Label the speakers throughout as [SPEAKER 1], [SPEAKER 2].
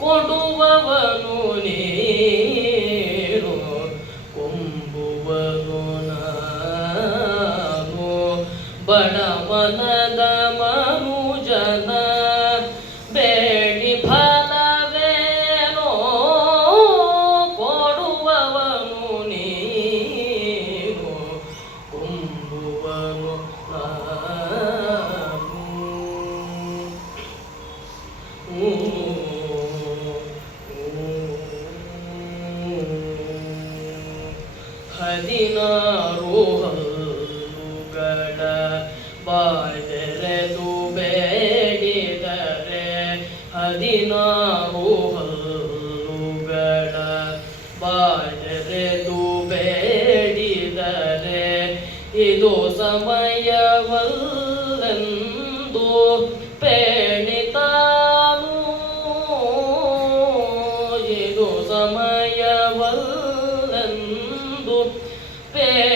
[SPEAKER 1] ಕೊಡುವವನು ನೀರು ಕೊಂಬುವನು ನಾನು ಬಡವನ ಹದಿನಾರು ಹಲ್ಲುಗಳ ಬಾಯ್ದೆರೆದು ಬೇಡಿದರೆ ಹದಿನಾರು ಹಲ್ಲುಗಳ ಬಾಯ್ದೆರೆದು ಬೇಡಿದರೆ ಇದು ಸಮಯವಲ್ಲ. tipo. É,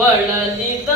[SPEAKER 1] ಬಳಲಿತ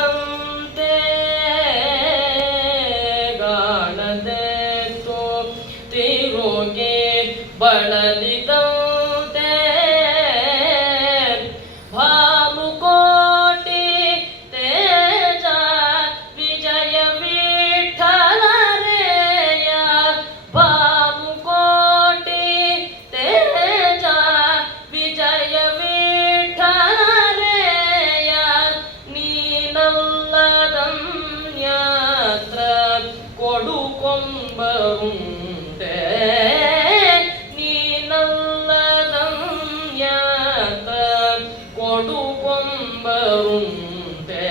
[SPEAKER 1] கொம்பரும் தே